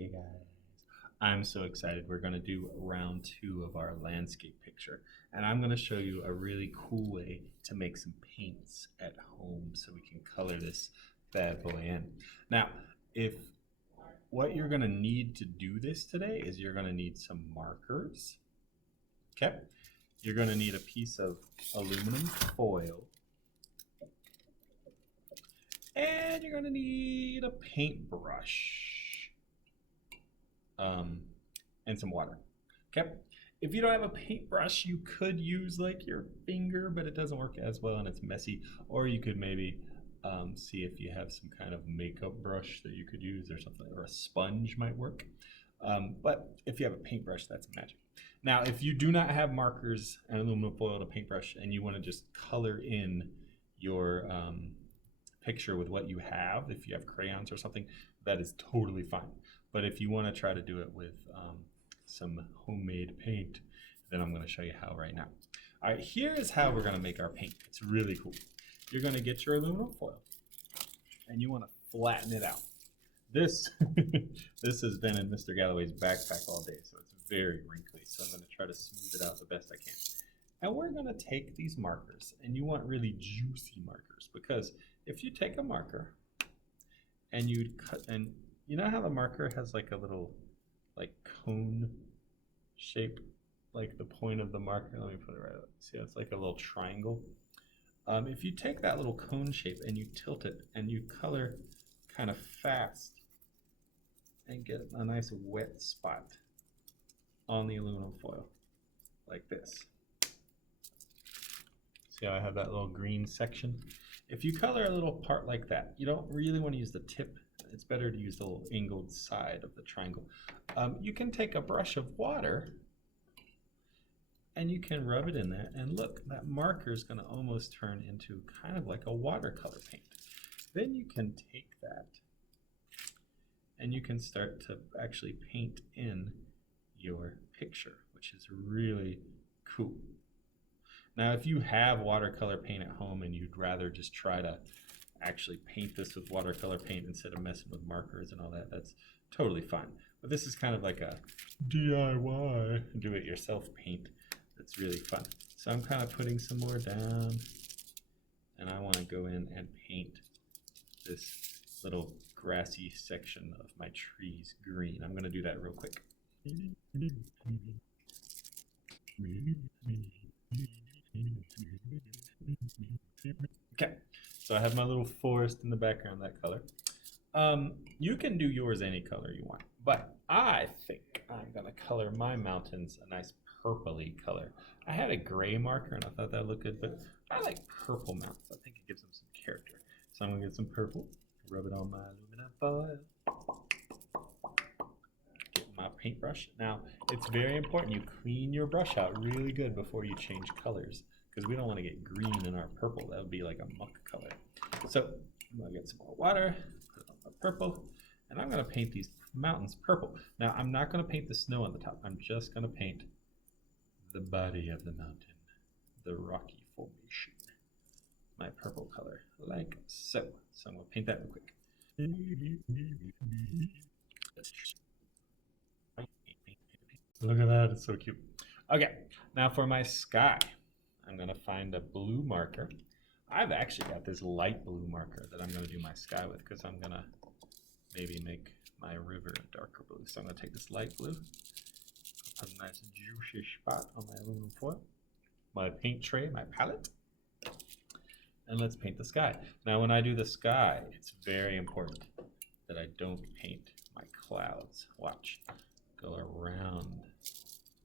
Hey guys, I'm so excited. We're going to do round 2 of our landscape picture, and I'm going to show you a really cool way to make some paints at home so we can color this bad boy in. Now, if what you're going to need to do this today is you're going to need some markers. Okay, you're going to need a piece of aluminum foil, and you're going to need a paintbrush. And some water. Okay. If you don't have a paintbrush, you could use like your finger, but it doesn't work as well and it's messy. Or you could maybe see if you have some kind of makeup brush that you could use or something, or a sponge might work. But if you have a paintbrush, that's magic. Now, if you do not have markers and aluminum foil and a paintbrush and you want to just color in your picture with what you have, if you have crayons or something, that is totally fine. But if you want to try to do it with some homemade paint, then I'm going to show you how right now. All right, here is how we're going to make our paint. It's really cool. You're going to get your aluminum foil, and you want to flatten it out. This this has been in Mr. Galloway's backpack all day, so it's very wrinkly. So I'm going to try to smooth it out the best I can. And we're going to take these markers, and you want really juicy markers, because if you take a marker and you cut, and you know how the marker has like a little like cone shape, like the point of the marker, let me put it right up. See, it's like a little triangle. If you take that little cone shape and you tilt it and you color kind of fast and get a nice wet spot on the aluminum foil like this. See how I have that little green section? If you color a little part like that, you don't really want to use the tip. It's better to use the little angled side of the triangle. You can take a brush of water and you can rub it in there, and look, that marker is going to almost turn into kind of like a watercolor paint. Then you can take that and you can start to actually paint in your picture, which is really cool. Now, if you have watercolor paint at home and you'd rather just try to actually paint this with watercolor paint instead of messing with markers and all that, that's totally fine. But this is kind of like a DIY, do-it-yourself paint that's really fun. So I'm kind of putting some more down, and I want to go in and paint this little grassy section of my trees green. I'm going to do that real quick. Okay, so I have my little forest in the background, that color. You can do yours any color you want, but I think I'm gonna color my mountains a nice purpley color. I had a gray marker and I thought that looked good, but I like purple mountains. I think it gives them some character. So I'm gonna get some purple, rub it on my aluminum foil, get my paintbrush. Now, it's very important you clean your brush out really good before you change colors, because we don't want to get green in our purple. That would be like a muck color. So I'm going to get some more water, put it on my purple, and I'm going to paint these mountains purple. Now, I'm not going to paint the snow on the top. I'm just going to paint the body of the mountain, the rocky formation, my purple color, like so. So I'm going to paint that real quick. Look at that, it's so cute. Okay, now for my sky. I'm going to find a blue marker. I've actually got this light blue marker that I'm going to do my sky with, because I'm going to maybe make my river a darker blue. So I'm going to take this light blue, put a nice juicy spot on my aluminum foil, my paint tray, my palette, and let's paint the sky. Now when I do the sky, it's very important that I don't paint my clouds. Watch, go around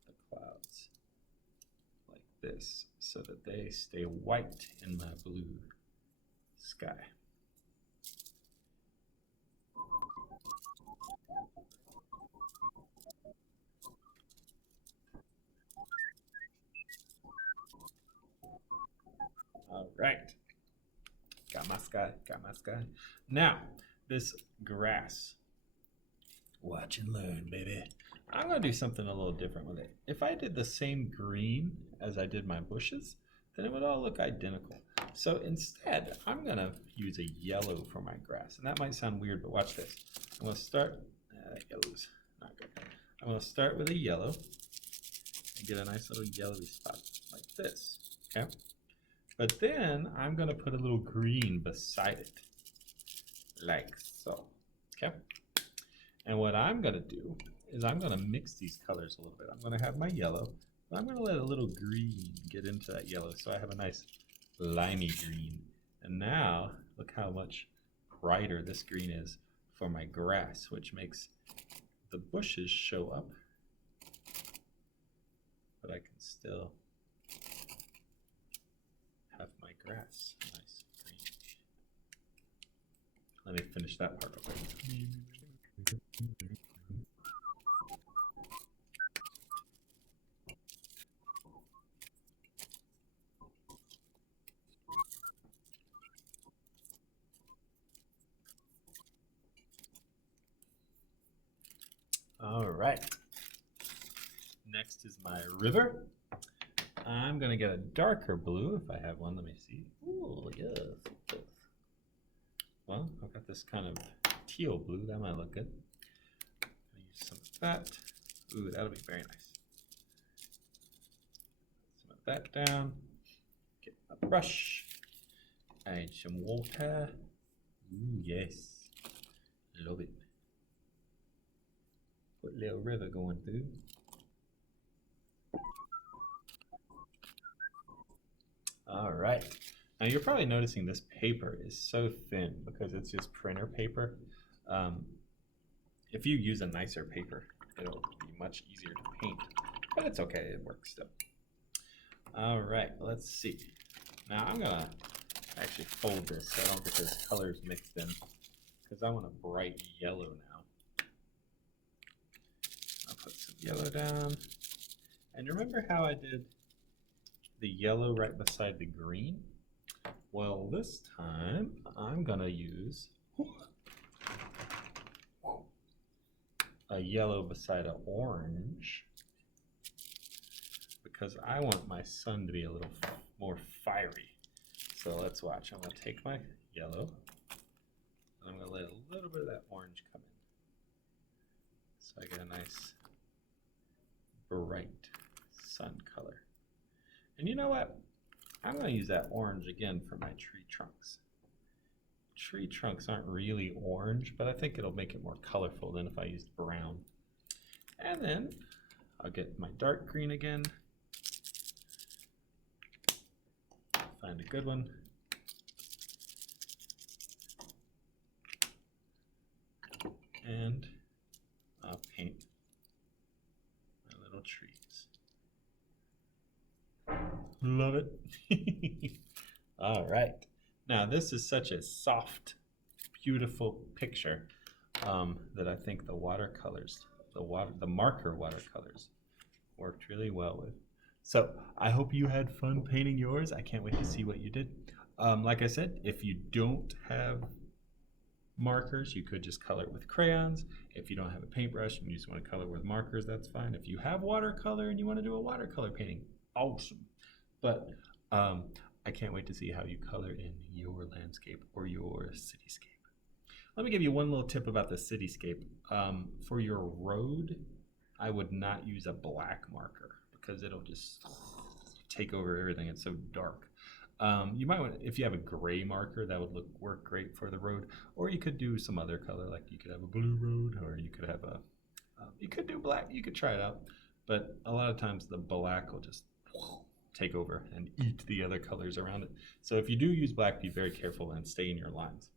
the clouds like this, so that they stay white in my blue sky. All right, got my sky, got my sky. Now, this grass, watch and learn, baby. I'm gonna do something a little different with it. If I did the same green as I did my bushes, then it would all look identical. So instead, I'm gonna use a yellow for my grass. And that might sound weird, but watch this. I'm gonna start that yellow's not good. I'm going to start with a yellow and get a nice little yellowy spot like this, okay? But then I'm going to put a little green beside it, like so, okay? And what I'm going to do is I'm going to mix these colors a little bit. I'm going to have my yellow, but I'm going to let a little green get into that yellow so I have a nice limey green. And now, look how much brighter this green is for my grass, which makes the bushes show up, but I can still have my grass nice green. Let me finish that part up. All right. Next is my river. I'm gonna get a darker blue if I have one. Let me see. Oh yes. Well, I've got this kind of teal blue. That might look good. I'm gonna use some of that. Ooh, that'll be very nice. Some of that down. Get a brush. Add some water. Ooh, yes. Love it. Put a little river going through. All right. Now you're probably noticing this paper is so thin because it's just printer paper. If you use a nicer paper, it'll be much easier to paint, but it's okay, it works still. All right, let's see. Now I'm gonna actually fold this so I don't get those colors mixed in because I want a bright yellow now. I'll put some yellow down. And remember how I did the yellow right beside the green? Well, this time I'm gonna use a yellow beside an orange because I want my sun to be a little more fiery. So let's watch. I'm gonna take my yellow and I'm gonna let a little bit of that orange come in. So I get a nice bright sun color. And you know what? I'm going to use that orange again for my tree trunks. Tree trunks aren't really orange, but I think it'll make it more colorful than if I used brown. And then I'll get my dark green again. Find a good one. And I'll paint my little trees. Love it. All right. Now this is such a soft, beautiful picture that I think the watercolors, the marker watercolors worked really well with. So I hope you had fun painting yours. I can't wait to see what you did. Like I said, if you don't have markers, you could just color it with crayons. If you don't have a paintbrush and you just want to color with markers, that's fine. If you have watercolor and you want to do a watercolor painting, awesome. But I can't wait to see how you color in your landscape or your cityscape. Let me give you one little tip about the cityscape. For your road, I would not use a black marker because it'll just take over everything. It's so dark. You might want, if you have a gray marker, that would work great for the road. Or you could do some other color, like you could have a blue road, or you could have a, you could do black. You could try it out. But a lot of times the black will just take over and eat the other colors around it. So if you do use black, be very careful and stay in your lines.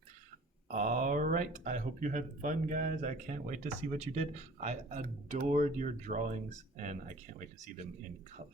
All right, I hope you had fun, guys. I can't wait to see what you did. I adored your drawings, and I can't wait to see them in color.